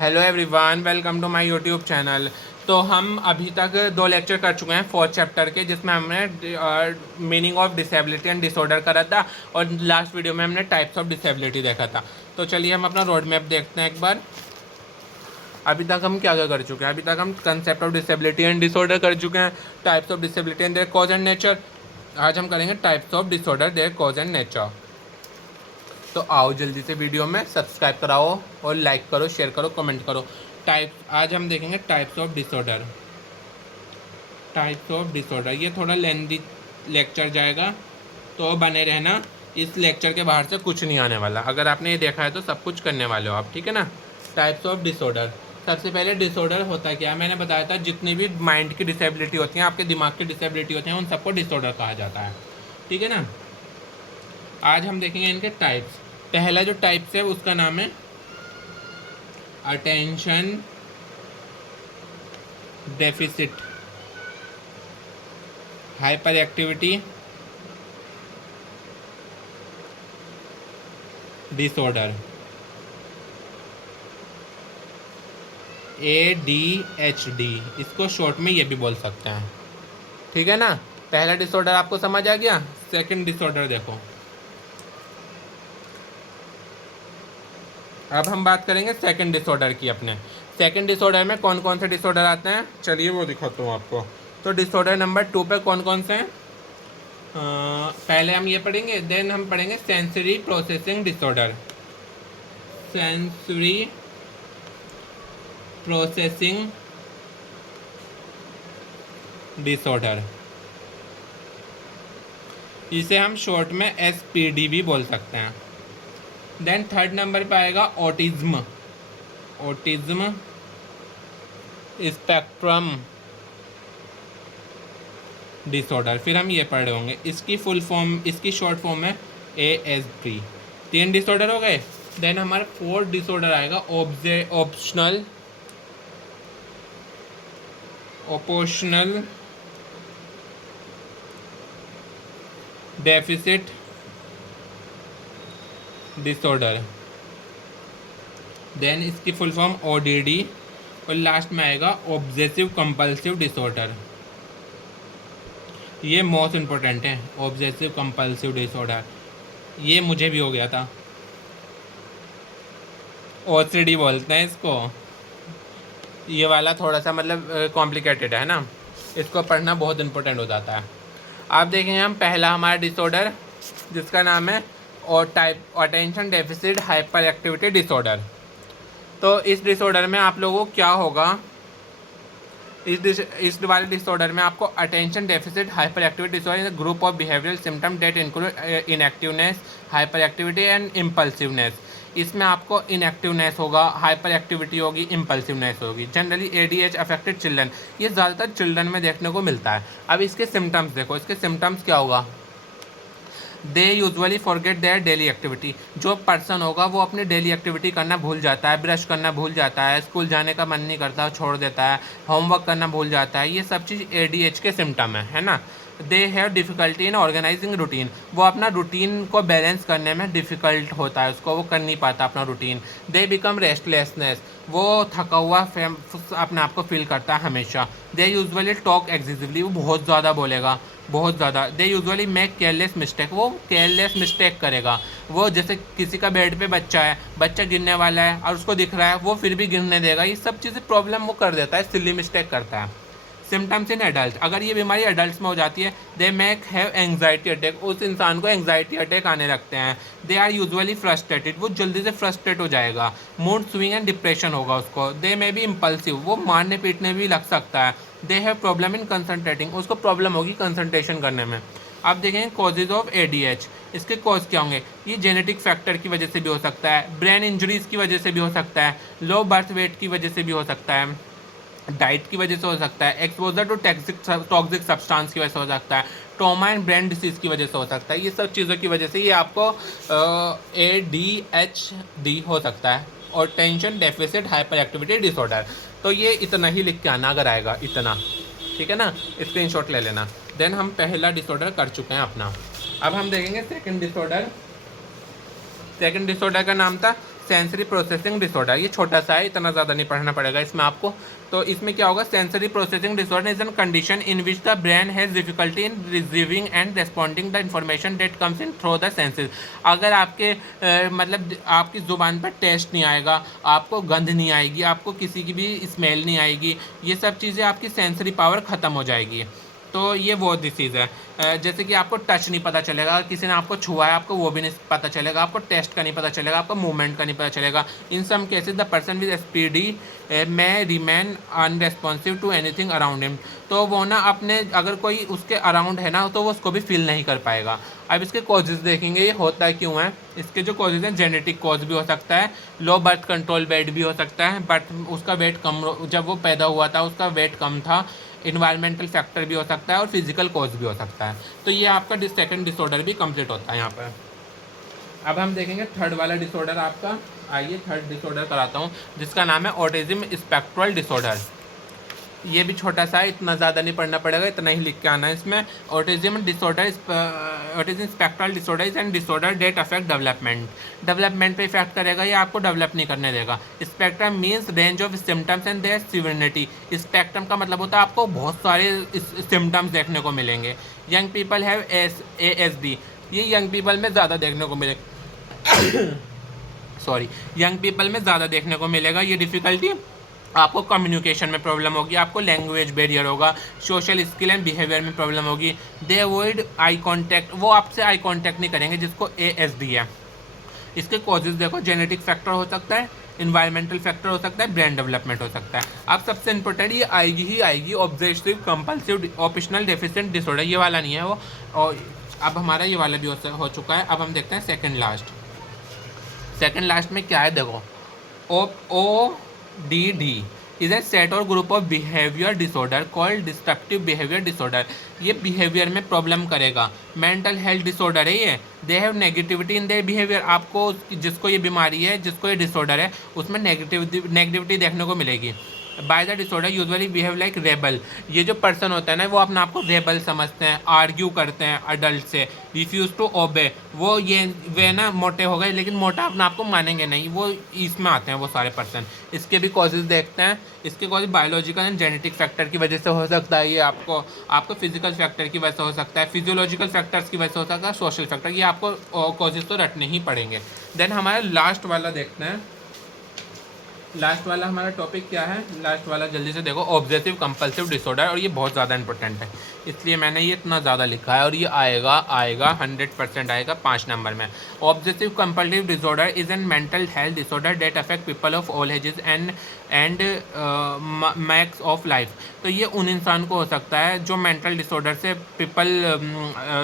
Hello everyone, welcome to my YouTube channel. तो हम अभी तक 2 लेक्चर कर चुके हैं 4th चैप्टर के, जिसमें हमने meaning of disability and disorder करा था और लास्ट वीडियो में हमने टाइप्स ऑफ डिसेबिलिटी देखा था। तो चलिए हम अपना रोड मैप देखते हैं एक बार। अभी तक हम क्या क्या कर चुके हैं? अभी तक हम concept of disability and disorder कर चुके हैं, types of disability and their cause and nature. आज हम करेंगे types of disorder, their cause and nature. तो आओ जल्दी से वीडियो में सब्सक्राइब कराओ और लाइक करो, शेयर करो, कमेंट करो। आज हम देखेंगे types of disorder. Types of disorder ये थोड़ा लेंथी लेक्चर जाएगा, तो बने रहना। इस लेक्चर के बाहर से कुछ नहीं आने वाला। अगर आपने ये देखा है तो सब कुछ करने वाले हो आप, ठीक है ना। Types of disorder. सबसे पहले डिसऑर्डर होता क्या है, मैंने बताया था जितनी भी माइंड की डिसेबिलिटी होती है, आपके दिमाग की डिसेबिलिटी होती है, उन सबको डिसऑर्डर कहा जाता है, ठीक है ना। आज हम देखेंगे इनके टाइप्स। पहला जो टाइप्स है उसका नाम है attention deficit hyperactivity disorder, ADHD। इसको शॉर्ट में ये भी बोल सकते हैं, ठीक है ना। पहला डिसऑर्डर आपको समझ आ गया। सेकंड डिसऑर्डर देखो। अब हम बात करेंगे सेकंड डिसऑर्डर की। अपने सेकंड डिसऑर्डर में कौन कौन से डिसऑर्डर आते हैं, चलिए वो दिखाता हूँ आपको। तो डिसऑर्डर नंबर 2 पे कौन कौन से हैं? पहले हम ये पढ़ेंगे, देन हम पढ़ेंगे sensory processing disorder. Sensory processing disorder, इसे हम शॉर्ट में SPD भी बोल सकते हैं। देन थर्ड नंबर पे आएगा ऑटिज्म। Autism spectrum disorder. फिर हम ये पढ़ रहे होंगे, इसकी फुल फॉर्म, इसकी शॉर्ट फॉर्म है ASD। 3 डिसऑर्डर हो गए। देन हमारा 4th डिसऑर्डर आएगा ऑप्शनल ओपोशनल डेफिसिट डिसऑर्डर। देन इसकी फुल फॉर्म ODD और लास्ट में आएगा ऑब्सेसिव कंपल्सिव डिसऑर्डर। ये मोस्ट इम्पोर्टेंट है, ऑब्सेसिव कंपल्सिव डिसऑर्डर। ये मुझे भी हो गया था, OCD बोलते हैं इसको। ये वाला थोड़ा सा मतलब कॉम्प्लिकेटेड है ना, इसको पढ़ना बहुत इंपॉर्टेंट हो जाता है। आप देखेंगे हम पहला हमारा डिसऑर्डर जिसका नाम है attention deficit hyperactivity disorder. तो इस डिसऑर्डर में आप लोगों को क्या होगा, इस वाले डिसऑर्डर में आपको attention deficit hyperactivity disorder group of behavioural symptom that include inactiveness, hyperactivity and impulsiveness. इसमें आपको इनएक्टिवनेस होगा, हाइपर एक्टिविटी होगी, इम्पल्सिवनेस होगी। जनरली ADH अफेक्टेड चिल्ड्रन, ये ज़्यादातर चिल्ड्रन में देखने को मिलता है। अब इसके सिम्टम्स देखो, इसके सिम्टम्स क्या होगा। They usually forget their daily activity. जो पर्सन होगा वो अपनी डेली एक्टिविटी करना भूल जाता है, ब्रश करना भूल जाता है, स्कूल जाने का मन नहीं करता, छोड़ देता है, होमवर्क करना भूल जाता है। ये सब चीज़ ADH के सिम्टम है ना। They have difficulty in organising routine. वो अपना रूटीन को बैलेंस करने में डिफ़िकल्ट होता है उसको, वो कर नहीं पाता अपना रूटीन। दे बिकम रेस्टलेसनेस, वो थका हुआ अपने आप को फील करता है हमेशा। दे यूजुअली टॉक एक्सेसिवली, वो बहुत ज़्यादा बोलेगा, बहुत ज़्यादा। They usually make careless mistake, वो केयरलेस मिस्टेक करेगा। वो जैसे किसी का बेड पे बच्चा है, बच्चा गिरने वाला है और उसको दिख रहा है, वो फिर भी गिरने देगा। ये सब चीज़ें प्रॉब्लम वो कर देता है, सिली मिस्टेक करता है। सिम्टम्स इन एडल्ट, अगर ये बीमारी एडल्ट में हो जाती है, they make have anxiety attack, उस इंसान को एंग्जाइटी अटैक आने लगते हैं। दे आर यूजुअली फ्रस्ट्रेटेड, वो जल्दी से फ्रस्ट्रेट हो जाएगा। मूड स्विंग एंड डिप्रेशन होगा उसको। दे मे बी इम्पल्सिव, वो मारने पीटने भी लग सकता है। They have problem in concentrating, उसको प्रॉब्लम होगी कंसंट्रेशन करने में। आप देखेंगे कॉजेज ऑफ ADH, इसके कॉज क्या होंगे। ये जेनेटिक फैक्टर की वजह से भी हो सकता है, ब्रेन इंजरीज की वजह से भी हो सकता है, लो बर्थ वेट की वजह से भी हो सकता है, डाइट की वजह से हो सकता है, एक्सपोजर टू टॉक्सिक सब्सटेंस की वजह से हो सकता है, ट्रॉमा एंड ब्रेन डिसीज की वजह से हो सकता है। ये सब चीज़ों की वजह से ये आपको ADHD हो सकता है, और tension deficit hyperactivity disorder. तो ये इतना ही लिख के आना अगर आएगा, इतना, ठीक है ना, स्क्रीनशॉट ले लेना। देन हम पहला डिसऑर्डर कर चुके हैं अपना। अब हम देखेंगे सेकंड डिसऑर्डर। सेकंड डिसऑर्डर का नाम था सेंसरी प्रोसेसिंग डिसऑर्डर, ये छोटा सा है, इतना ज़्यादा नहीं पढ़ना पड़ेगा इसमें आपको। तो इसमें क्या होगा, sensory processing disorder is N condition in which the brain has difficulty in receiving end responding the information that comes in through the senses. अगर आपके मतलब आपकी ज़ुबान पर टेस्ट नहीं आएगा, आपको गंध नहीं आएगी, आपको किसी की भी स्मेल नहीं आएगी, ये सब चीज़ें आपकी सेंसरी पावर ख़त्म हो जाएगी। तो ये वो डिसीज़ है। जैसे कि आपको टच नहीं पता चलेगा, किसी ने आपको छुआ है आपको वो भी नहीं पता चलेगा, आपको टेस्ट का नहीं पता चलेगा, आपको मूवमेंट का नहीं पता चलेगा। In some cases the person with SPD में remain unresponsive to anything around him. तो वो ना अपने अगर कोई उसके अराउंड है ना तो वो उसको भी फील नहीं कर पाएगा। अब इसके कॉजेज़ देखेंगे ये होता है क्यों है। इसके जो कॉजेज़ हैं, जेनेटिक कॉज भी हो सकता है, लो बर्थ कंट्रोल वेट भी हो सकता है, बट उसका वेट कम, जब वो पैदा हुआ था उसका वेट कम था, इन्वायरमेंटल फैक्टर भी हो सकता है और फिजिकल कॉज भी हो सकता है। तो ये आपका सेकंड डिसऑर्डर भी कंप्लीट होता है यहाँ पर। अब हम देखेंगे थर्ड वाला डिसऑर्डर आपका। आइए थर्ड डिसऑर्डर कराता हूँ, जिसका नाम है ऑटिज्म स्पेक्ट्रल डिसऑर्डर। ये भी छोटा सा है, इतना ज़्यादा नहीं पढ़ना पड़ेगा, इतना ही लिख के आना है इसमें। Autism disorder, autism spectral disorder is and disorder that affect development पे इफेक्ट करेगा, ये आपको डेवलप नहीं करने देगा। Spectrum means range of symptoms and their severity. Spectrum का मतलब होता है आपको बहुत सारे सिम्टम्स देखने को मिलेंगे। यंग पीपल हैव ASD, ये यंग पीपल में ज़्यादा देखने को मिलेगा सॉरी, यंग पीपल में ज़्यादा देखने को मिलेगा ये डिफ़िकल्टी। आपको कम्युनिकेशन में प्रॉब्लम होगी, आपको लैंग्वेज बैरियर होगा, सोशल स्किल एंड बिहेवियर में प्रॉब्लम होगी। दे अवॉइड आई कॉन्टैक्ट, वो आपसे आई कॉन्टैक्ट नहीं करेंगे, जिसको ASD है। इसके कॉजेज़ देखो, जेनेटिक फैक्टर हो सकता है, इन्वायरमेंटल फैक्टर हो सकता है, ब्रेन डेवलपमेंट हो सकता है। अब सबसे इंपॉर्टेंट ये आएगी ही आएगी, obsessive compulsive optional deficient disorder, ये वाला नहीं है वो। और अब हमारा ये वाला भी हो चुका है। अब हम देखते हैं सेकंड लास्ट में क्या है, देखो ODD इज ए सेट और group of behaviour disorder called destructive behaviour disorder. ये बिहेवियर में प्रॉब्लम करेगा, मेंटल हेल्थ डिसऑर्डर है ये। They have negativity in their behaviour, आपको जिसको ये बीमारी है, जिसको ये डिसऑर्डर है, उसमें नेगेटिविटी देखने को मिलेगी। By the disorder usually behave like rebel, ये जो पर्सन होता है ना वो अपने आप को रेबल समझते हैं, आर्ग्यू करते हैं अडल्ट से, रिफ्यूज़ टू ओबे, वो ये वे ना मोटे हो गए लेकिन मोटा अपने आप को मानेंगे नहीं, वो इसमें आते हैं वो सारे पर्सन। इसके भी कॉजेज़ देखते हैं। इसके causes biological and genetic factor की वजह से हो सकता है, ये आपको फिजिकल फैक्टर की वजह से हो सकता है, फिजियोलॉजिकल फैक्टर्स की वजह से हो सकता है, सोशल फैक्टर, ये आपको कॉजेज़ तो रटने ही पड़ेंगे। देन हमारा लास्ट वाला देखते हैं। लास्ट वाला हमारा टॉपिक क्या है, लास्ट वाला जल्दी से देखो, ऑब्सेसिव कंपल्सिव डिसऑर्डर, और ये बहुत ज़्यादा इंपॉर्टेंट है, इसलिए मैंने ये इतना ज़्यादा लिखा है, और ये आएगा 100% आएगा 5 नंबर में। Obsessive compulsive disorder is an mental health disorder that affect people of all ages and walks of life. तो ये उन इंसान को हो सकता है जो मेंटल डिसऑर्डर से पीपल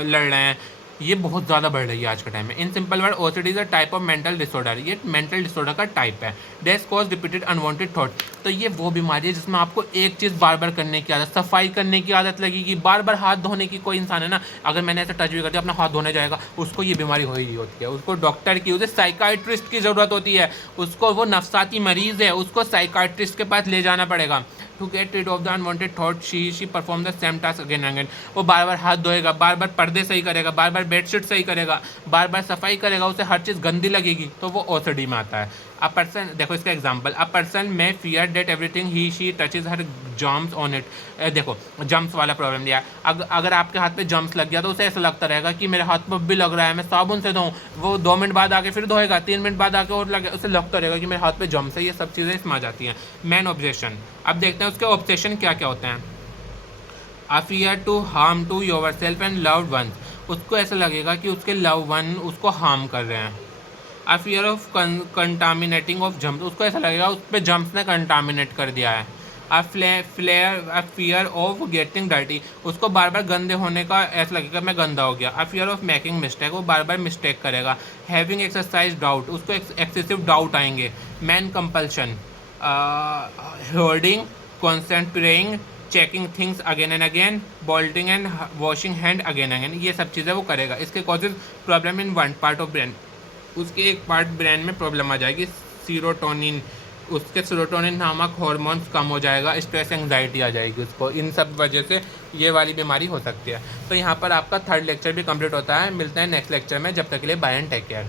लड़ रहे हैं, ये बहुत ज़्यादा बढ़ रही है आज के टाइम में। In simple word, OCD is a type of mental disorder, ये मेंटल डिसऑर्डर का टाइप है। डेस कॉज रिपीटेड अनवांटेड थॉट, तो ये वो बीमारी है जिसमें आपको एक चीज़ बार बार करने की आदत, सफाई करने की आदत लगेगी, बार बार हाथ धोने की। कोई इंसान है ना, अगर मैंने ऐसे टच भी कर दिया अपना हाथ धोने जाएगा, उसको ये बीमारी हो ही होती है, उसको डॉक्टर की, उसे साइकाइट्रिस्ट की ज़रूरत होती है, उसको, वो नफसाती मरीज़ है, उसको साइकाइट्रिस्ट के पास ले जाना पड़ेगा। To get rid of the unwanted thought she perform the same task again and again, वो बार बार हाथ धोएगा, बार बार पर्दे सही करेगा, बार बार बेडशीट सही करेगा, बार बार सफाई करेगा, उसे हर चीज़ गंदी लगेगी, तो वो OCD में आता है। अ पर्सन, देखो इसका एग्जांपल, अ पर्सन में fear that everything he she touches हर जम्स ऑन इट। देखो जम्स वाला प्रॉब्लम दिया, अगर आपके हाथ पे जम्स लग गया तो उसे ऐसा लगता रहेगा कि मेरे हाथ पर भी लग रहा है, मैं साबुन से धोऊं, वो 2 मिनट बाद आके फिर धोएगा, 3 मिनट बाद आके और लगे, उसे लगता रहेगा कि मेरे हाथ पे जम्स है। ये सब चीज़ें इसमें आ जाती हैं। मैन ऑब्सेशन, अब देखते हैं उसके ऑब्सेशन क्या क्या होते हैं। A fear to harm to yourself and loved ones, उसको ऐसा लगेगा कि उसके लव वन उसको हार्म कर रहे हैं। A fear of contaminating of germs, उसको ऐसा लगेगा उस पर जम्स ने कंटामिनेट कर दिया है। A fear of getting dirty, उसको बार बार गंदे होने का ऐसा लगेगा मैं गंदा हो गया। A fear of making mistake, वो बार बार मिस्टेक करेगा। हैविंग एक्सरसाइज डाउट, उसको एक्सेसिव डाउट आएंगे। Man compulsion, holding, constant praying, checking things again and again, bolting and washing hand again again, ये सब चीज़ें वो करेगा। इसके causes, problem in one part of brain, उसके एक पार्ट ब्रेन में प्रॉब्लम आ जाएगी, सीरोटोनिन, उसके सीरोटोनिन नामक हार्मोन्स कम हो जाएगा, स्ट्रेस एंग्जाइटी आ जाएगी उसको, इन सब वजह से ये वाली बीमारी हो सकती है। तो यहाँ पर आपका थर्ड लेक्चर भी कंप्लीट होता है। मिलते हैं नेक्स्ट लेक्चर में, जब तक के लिए बाय एंड टेक केयर।